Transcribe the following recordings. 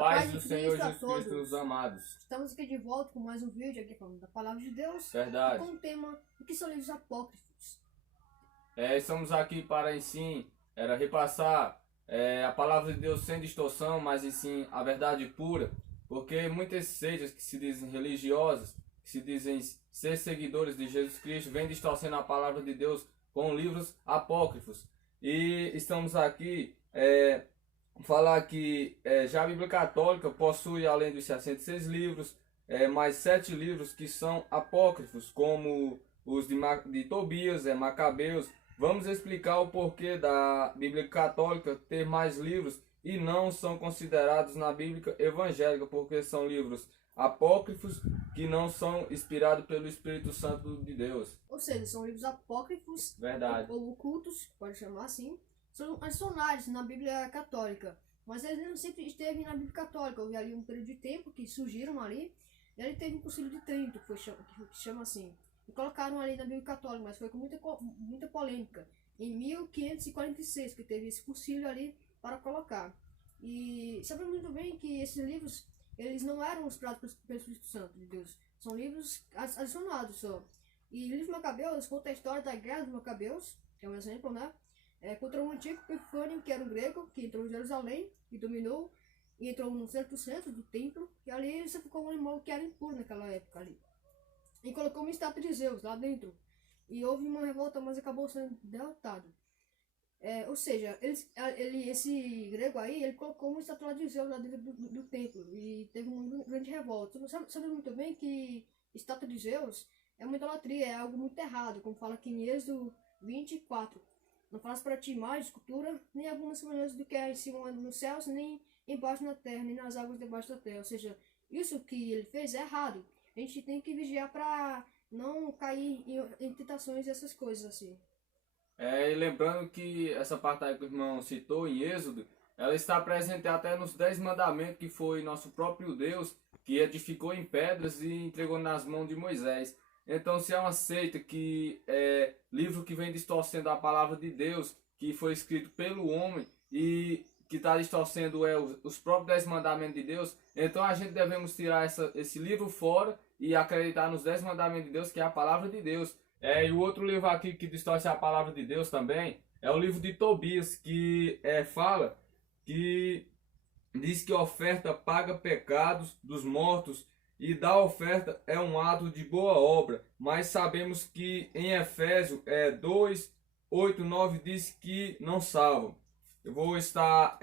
Paz do Senhor Jesus Cristo, os amados. Estamos aqui de volta com mais um vídeo aqui falando da Palavra de Deus. Verdade. Com o tema, o que são livros apócrifos? Estamos aqui para, repassar a Palavra de Deus sem distorção, mas, a verdade pura. Porque muitas seitas que se dizem religiosas, que se dizem ser seguidores de Jesus Cristo, vêm distorcendo a Palavra de Deus com livros apócrifos. E estamos aqui... falar que já a Bíblia Católica possui, além dos 66 livros, mais 7 livros que são apócrifos, como os de Tobias, Macabeus. Vamos explicar o porquê da Bíblia Católica ter mais livros e não são considerados na Bíblia Evangélica, porque são livros apócrifos que não são inspirados pelo Espírito Santo de Deus. Ou seja, são livros apócrifos, Verdade. Ou ocultos, pode chamar assim. São adicionais na Bíblia Católica, mas eles não sempre esteve na Bíblia Católica. Houve ali um período de tempo que surgiram ali, e ali teve um Concílio de Trento, que chama assim, e colocaram ali na Bíblia Católica, mas foi com muita polêmica. Em 1546 que teve esse concílio ali para colocar. E sabemos muito bem que esses livros, eles não eram inspirados pelo Espírito Santo de Deus, são livros adicionados só. E o livro Macabeus conta a história da Guerra dos Macabeus, que é um exemplo, né? Contra um antigo Epifânio, que era um grego, que entrou em Jerusalém e dominou, e entrou no centro do templo, e ali ele ficou um animal que era impuro naquela época ali. E colocou uma estátua de Zeus lá dentro. E houve uma revolta, mas acabou sendo derrotado. Ou seja, esse grego aí, ele colocou uma estátua de Zeus lá dentro do templo, e teve uma grande revolta. Você sabe muito bem que estátua de Zeus é uma idolatria, é algo muito errado, como fala aqui em Êxodo 24. Não faço para ti mais escultura, nem alguma semelhança do que é em cima nos céus, nem embaixo na terra, nem nas águas debaixo da terra. Ou seja, isso que ele fez é errado. A gente tem que vigiar para não cair em tentações e essas coisas assim. E lembrando que essa parte aí que o irmão citou em Êxodo, ela está presente até nos 10 mandamentos, que foi nosso próprio Deus que edificou em pedras e entregou nas mãos de Moisés. Então, se é uma seita que é livro que vem distorcendo a palavra de Deus, que foi escrito pelo homem e que está distorcendo os próprios 10 mandamentos de Deus, então a gente devemos tirar esse livro fora e acreditar nos 10 mandamentos de Deus, que é a palavra de Deus. E o outro livro aqui que distorce a palavra de Deus também é o livro de Tobias, que fala que diz que a oferta paga pecados dos mortos, e dar oferta é um ato de boa obra, mas sabemos que em Efésios 2, 8, 9 diz que não salvam. Eu vou estar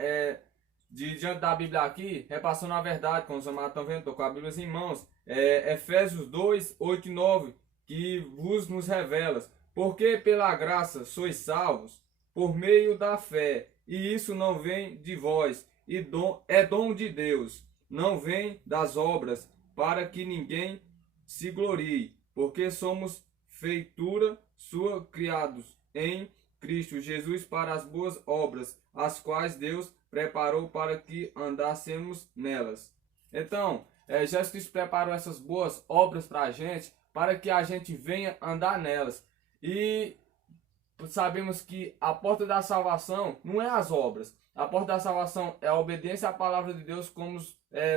diante da Bíblia aqui, repassando a verdade, como os amados estão vendo, estou com a Bíblia em mãos. Efésios 2, 8 e 9, que vos nos revela, porque pela graça sois salvos, por meio da fé, e isso não vem de vós, é dom de Deus, não vem das obras, para que ninguém se glorie, porque somos feitura sua, criados em Cristo Jesus para as boas obras, as quais Deus preparou para que andássemos nelas. Então, Jesus Cristo preparou essas boas obras para a gente, para que a gente venha andar nelas. E sabemos que a porta da salvação não é as obras. A porta da salvação é a obediência à palavra de Deus, como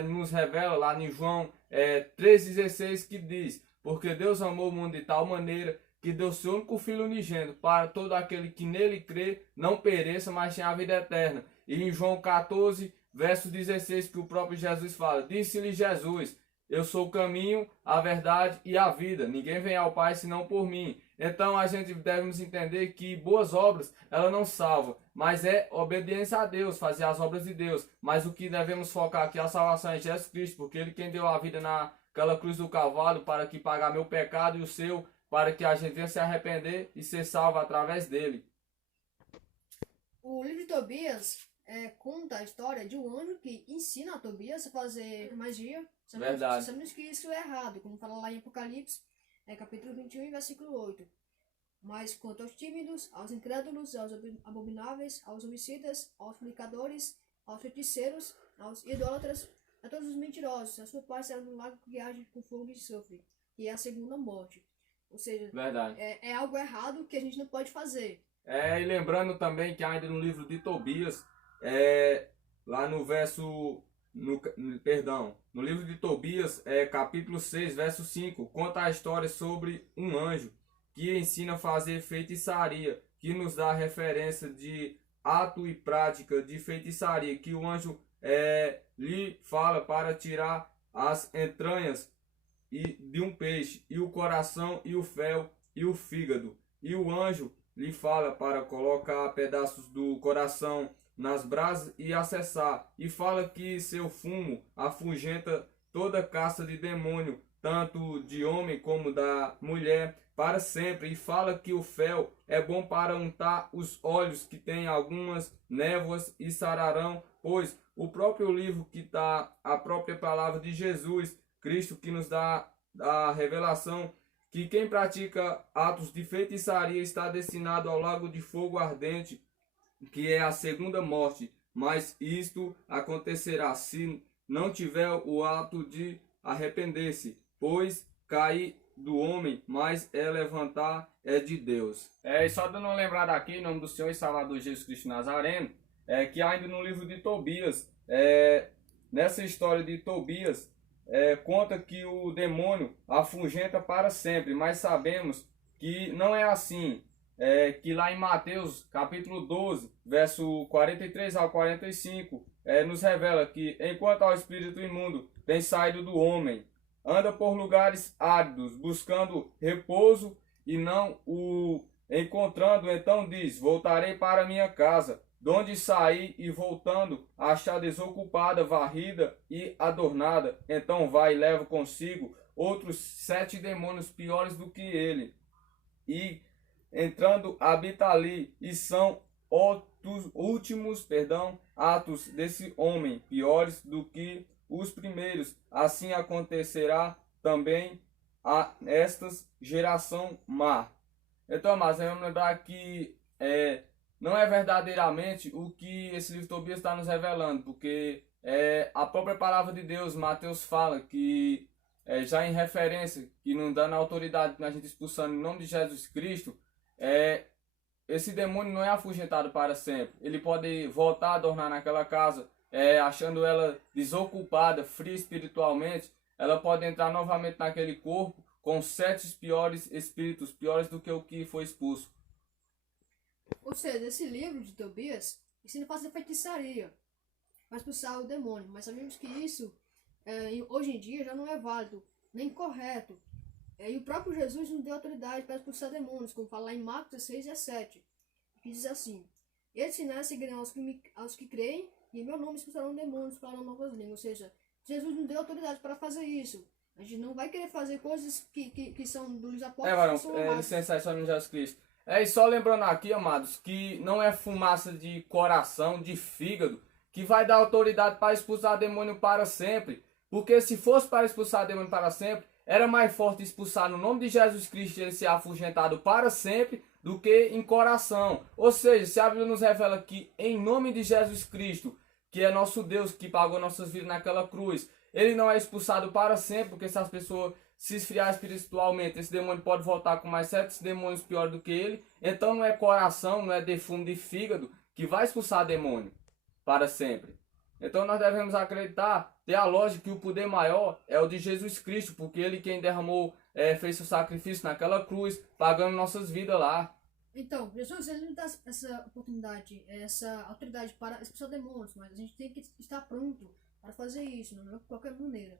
nos revela lá em João 3,16, que diz: porque Deus amou o mundo de tal maneira que deu seu único Filho unigênito, para todo aquele que nele crê não pereça, mas tenha a vida eterna. E em João 14, verso 16, que o próprio Jesus fala: disse-lhe Jesus: eu sou o caminho, a verdade e a vida. Ninguém vem ao Pai senão por mim. Então a gente deve entender que boas obras, ela não salva, mas é obediência a Deus, fazer as obras de Deus. Mas o que devemos focar aqui é a salvação em Jesus Cristo, porque Ele quem deu a vida naquela cruz do Calvário para que pagar meu pecado e o seu, para que a gente venha se arrepender e ser salvo através dele. O livro de Tobias conta a história de um anjo que ensina a Tobias a fazer magia. Verdade. Sabemos que isso é errado, como fala lá em Apocalipse, capítulo 21, versículo 8. Mas quanto aos tímidos, aos incrédulos, aos abomináveis, aos homicidas, aos fornicadores, aos feiticeiros, aos idólatras, a todos os mentirosos, a sua parte será no lago que age com fogo e enxofre, que é a segunda morte. Ou seja, verdade. É algo errado que a gente não pode fazer. E lembrando também que ainda no livro de Tobias, lá no verso no livro de Tobias, capítulo 6, verso 5, conta a história sobre um anjo que ensina a fazer feitiçaria, que nos dá referência de ato e prática de feitiçaria, que o anjo lhe fala para tirar as entranhas de um peixe, e o coração, e o fel, e o fígado. E o anjo lhe fala para colocar pedaços do coração nas brasas e acessar. E fala que seu fumo afugenta toda caça de demônio, tanto de homem como da mulher, para sempre. E fala que o fel é bom para untar os olhos que têm algumas névoas e sararão, pois o próprio livro que está, a própria palavra de Jesus Cristo, que nos dá a revelação que quem pratica atos de feitiçaria está destinado ao lago de fogo ardente, que é a segunda morte. Mas isto acontecerá se não tiver o ato de arrepender-se, pois cair do homem, mas levantar de Deus. E só dando uma lembrada aqui, em nome do Senhor e Salvador Jesus Cristo Nazareno, que ainda no livro de Tobias, nessa história de Tobias, conta que o demônio afugenta para sempre, mas sabemos que não é assim. Que lá em Mateus capítulo 12, verso 43 ao 45, nos revela que enquanto o espírito imundo tem saído do homem, anda por lugares áridos, buscando repouso e não o encontrando, então diz: voltarei para minha casa, donde saí, e voltando, achar desocupada, varrida e adornada. Então vai e leva consigo outros 7 demônios piores do que ele, e entrando habita ali, e são últimos atos desse homem piores do que os primeiros. Assim acontecerá também a estas geração má. Então, mas vamos lembrar que não é verdadeiramente o que esse livro de Tobias está nos revelando, porque a própria palavra de Deus, Mateus fala que, já em referência, que não dando autoridade na gente expulsando em nome de Jesus Cristo, esse demônio não é afugentado para sempre. Ele pode voltar a adornar naquela casa, achando ela desocupada, fria espiritualmente. Ela pode entrar novamente naquele corpo com 7 piores espíritos, piores do que o que foi expulso. Ou seja, esse livro de Tobias ensina a fazer feitiçaria para expulsar o demônio, mas sabemos que isso hoje em dia já não é válido, nem correto. E o próprio Jesus nos deu autoridade para expulsar demônios, como fala lá em Marcos 16, 17, que diz assim: esses sinais seguirão aos que creem, e em meu nome expulsarão demônios, falarão novas línguas. Ou seja, Jesus nos deu autoridade para fazer isso. A gente não vai querer fazer coisas que são dos apóstolos. Licença aí, só no Jesus Cristo. E só lembrando aqui, amados, que não é fumaça de coração, de fígado, que vai dar autoridade para expulsar demônio para sempre. Porque se fosse para expulsar demônio para sempre, era mais forte expulsar no nome de Jesus Cristo e ele ser afugentado para sempre do que em coração. Ou seja, se a Bíblia nos revela que em nome de Jesus Cristo, que é nosso Deus, que pagou nossas vidas naquela cruz, ele não é expulsado para sempre, porque se as pessoas se esfriar espiritualmente, esse demônio pode voltar com mais 7 demônios piores do que ele. Então não é coração, não é defumo de fígado que vai expulsar demônio para sempre. Então nós devemos acreditar, ter a lógica que o poder maior é o de Jesus Cristo, porque ele quem derramou, fez o sacrifício naquela cruz, pagando nossas vidas lá. Então, Jesus, ele nos dá essa oportunidade, essa autoridade para expulsar demônios, mas a gente tem que estar pronto para fazer isso, não é de qualquer maneira.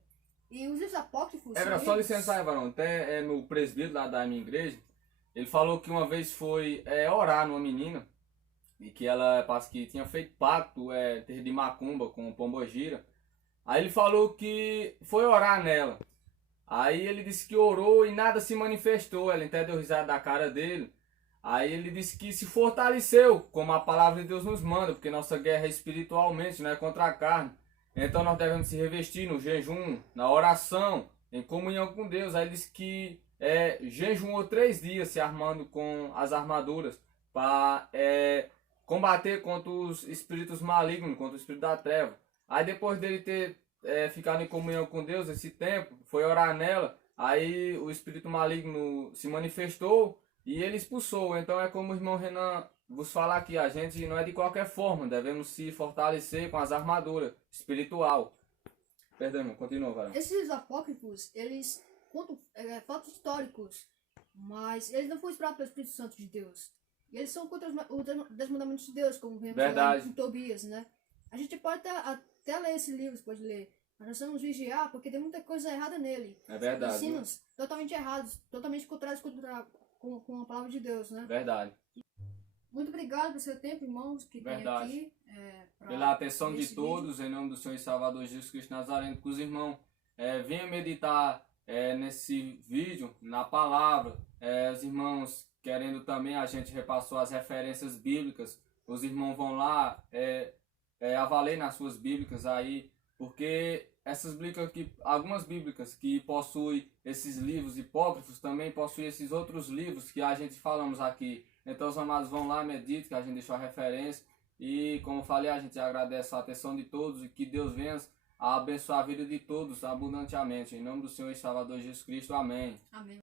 E os livros apócrifos... Só licença aí, varão. Até meu presbítero lá da minha igreja, ele falou que uma vez foi orar numa menina, e que ela parece que tinha feito pacto de macumba com pombogira. Aí ele falou que foi orar nela. Aí ele disse que orou e nada se manifestou. Ela até deu risada da cara dele. Aí ele disse que se fortaleceu, como a palavra de Deus nos manda, porque nossa guerra é espiritualmente, não é contra a carne. Então nós devemos se revestir no jejum, na oração, em comunhão com Deus. Aí ele disse que jejuou 3 dias se armando com as armaduras para combater contra os espíritos malignos, contra o espírito da treva. Aí depois dele ter ficado em comunhão com Deus esse tempo, foi orar nela, aí o espírito maligno se manifestou e ele expulsou. Então é como o irmão Renan vos falar aqui, a gente não é de qualquer forma, devemos se fortalecer com as armaduras espiritual. Perdão, irmão, continua, varão. Esses livros apócrifos, eles contam fatos históricos, mas eles não foram inspirados pelo Espírito Santo de Deus. E eles são contra os 10 mandamentos de Deus, como vemos lá Verdade. em Tobias, né? A gente pode até ler esse livro, você pode ler. Mas nós precisamos vigiar, porque tem muita coisa errada nele. É verdade. Ensinos totalmente errados, totalmente contrários com a palavra de Deus, né? Verdade. Muito obrigado pelo seu tempo, irmãos, que tem Verdade. aqui. Pela atenção de esse todos, em nome do Senhor e Salvador Jesus Cristo Nazareno, que os irmãos venham meditar nesse vídeo, na palavra. Os irmãos, querendo também, a gente repassou as referências bíblicas. Os irmãos vão lá, avaliem nas suas bíblicas aí, porque essas bíblicas algumas bíblicas que possuem esses livros hipócrifos também possuem esses outros livros que a gente falamos aqui. Então os amados vão lá, meditem, que a gente deixou a referência. E como eu falei, a gente agradece a atenção de todos e que Deus venha a abençoar a vida de todos abundantemente. Em nome do Senhor e Salvador Jesus Cristo. Amém. Amém.